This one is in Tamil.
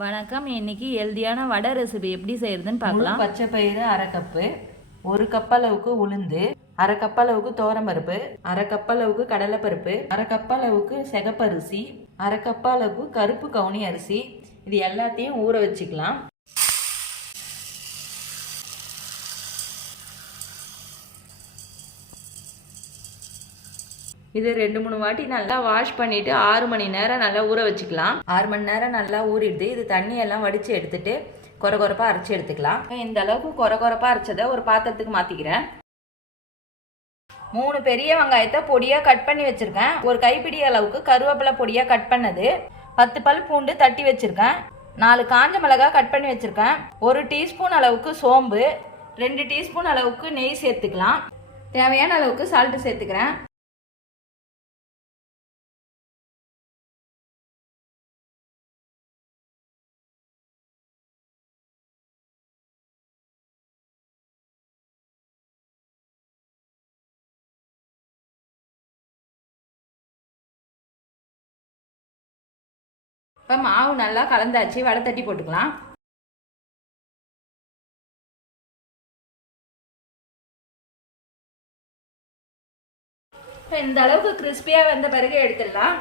வணக்கம். இன்னைக்கு ஹெல்தியான வடை ரெசிபி எப்படி செய்யறதுன்னு பார்க்கலாம். பச்சை பயிறு 1/2 கப்பு, 1 கப் அளவுக்கு உளுந்து, 1/2 கப் அளவுக்கு தோரம்பருப்பு, 1/2 கப் அளவுக்கு கடலைப்பருப்பு, 1/2 கப் அளவுக்கு சிகப்பரிசி, 1/2 கப் அளவுக்கு கருப்பு கவுனி அரிசி. இது எல்லாத்தையும் ஊற வச்சுக்கலாம். இது 2-3 வாட்டி நல்லா வாஷ் பண்ணிட்டு 6 மணி நேரம் நல்லா ஊற வச்சுக்கலாம். 6 மணி நேரம் நல்லா ஊறிடுது. இது தண்ணியெல்லாம் வடித்து எடுத்துட்டு கொரகொரப்பா அரைச்சி எடுத்துக்கலாம். இந்த அளவுக்கு கொரகொரப்பா அரைச்சதை ஒரு பாத்திரத்துக்கு மாற்றிக்கிறேன். 3 பெரிய வெங்காயத்தை பொடியாக கட் பண்ணி வச்சுருக்கேன். ஒரு கைப்பிடி அளவுக்கு கருவேப்பிலை பொடியாக கட் பண்ணது, 10 பல் பூண்டு தட்டி வச்சுருக்கேன், 4 காஞ்ச மிளகாய் கட் பண்ணி வச்சுருக்கேன், 1 டீஸ்பூன் அளவுக்கு சோம்பு, 2 டீஸ்பூன் அளவுக்கு நெய் சேர்த்துக்கலாம். தேவையான அளவுக்கு சால்ட்டு சேர்த்துக்கிறேன். இப்போ மாவு நல்லா கலந்தாச்சு. வடை தட்டி போட்டுக்கலாம். இப்போ இந்த அளவுக்கு கிறிஸ்பியாக வந்த பிறகு எடுத்துடலாம்.